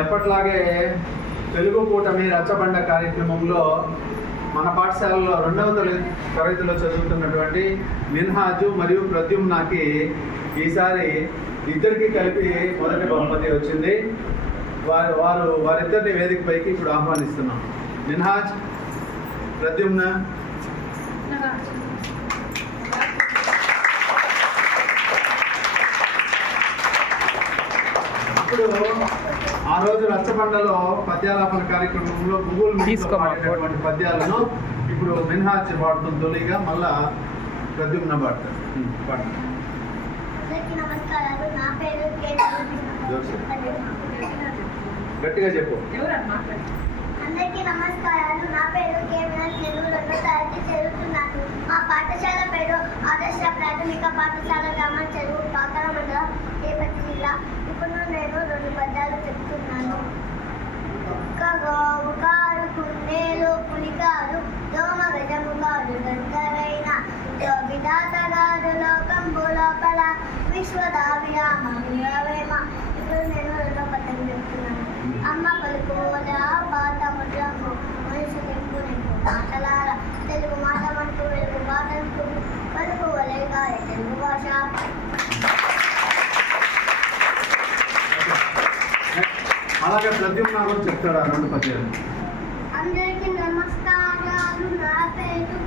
ఎప్పట్లాగే తెలుగు కూటమి రచ్చబండ కార్యక్రమంలో మన పాఠశాలలో 2వ తరగతిలో చదువుతున్నటువంటి మిన్హాజు మరియు ప్రద్యుమ్నాకి ఈసారి ఇద్దరికి కలిపి మొదటి బహుమతి వచ్చింది. వారిద్దరిని వేదికపైకి ఇప్పుడు ఆహ్వానిస్తున్నాం. మిన్హాజ్, ప్రద్యుమ్న. ఇప్పుడు ఆ రోజు రచ్చబండలో పద్యాలాపన కార్యక్రమంలో గూగుల్ పాడేటటువంటి పద్యాలను ఇప్పుడు మిన్హాజ్ పాడుతుంది తొలిగా, మళ్ళా ప్రద్యుమ్న పాడతారు. గట్టిగా చెప్పు. అందరికీ నమస్కారాలు. నా పేరు కేవలం తెలుగు 2వ తరగతి చదువుతున్నాను. మా పాఠశాల పేరు ఆదర్శ ప్రాథమిక పాఠశాల గ్రామం చెరువు కాకర మండలం తిరుపతి జిల్లా. ఇప్పుడు నేను 2 పద్యాలు చెప్తున్నాను. గోవు కాడు కుండేలు పులికాడు దోమ గజము కాడు దగ్గరైన విధాతగాడు లోకంబు లోపల విశ్వదావిరామ వీరవేమ. ఇప్పుడు నేను 2వ పద్యం చెప్తున్నాను. అమ్మ పలుకోలా పాత ముద్రము మనిషి నింపు నింపు మాటలార తెలుగు మాట మంటూ వెలుగు పాటంటూ పలుకు వలేగా తెలుగు భాష. అలాగే ప్రద్యుమ్న కూడా చెప్తాడు 2 పద్యాలు. అందరికీ నమస్కారాలు. నా పేరు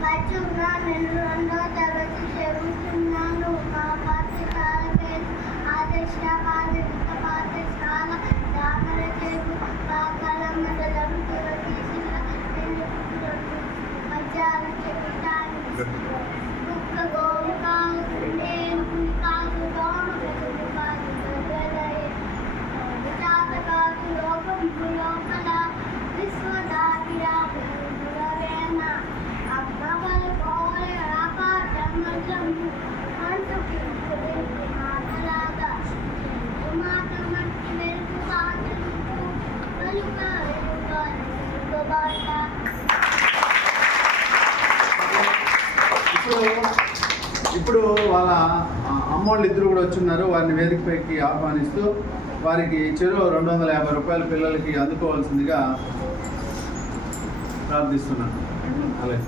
ప్రద్యుమ్న. నేను 2వ తరగతి చదువుతున్నాను. మా పాఠశాల పేరు ఆదర్శ ప్రాథమిక పాఠశాల కాకర చెరువు కాకర మండలం తిరుపతి జిల్లా. నేను 2 పద్యాలు చెప్తాను. కుక్క గోవు కాదు నేను పులి కాదు దోమ గజము కాదు విధాత కాదు లోకంబు లోపల విశ్వదాభిరామ వీరవేమ. అమ్మ పలుకోలే ఆపాఠం మంచము మనసుకి మాటలాగా మాట మట్టి వెలుగు పాటంటూ పలుక వెలుగా తెలుగు భాష. ఇప్పుడు వాళ్ళ అమ్మోళ్ళు ఇద్దరు కూడా వచ్చున్నారు. వారిని వేదికపైకి ఆహ్వానిస్తూ వారికి చెరో 250 రూపాయలు పిల్లలకి అందుకోవాల్సిందిగా ప్రార్థిస్తున్నాను. అలాగే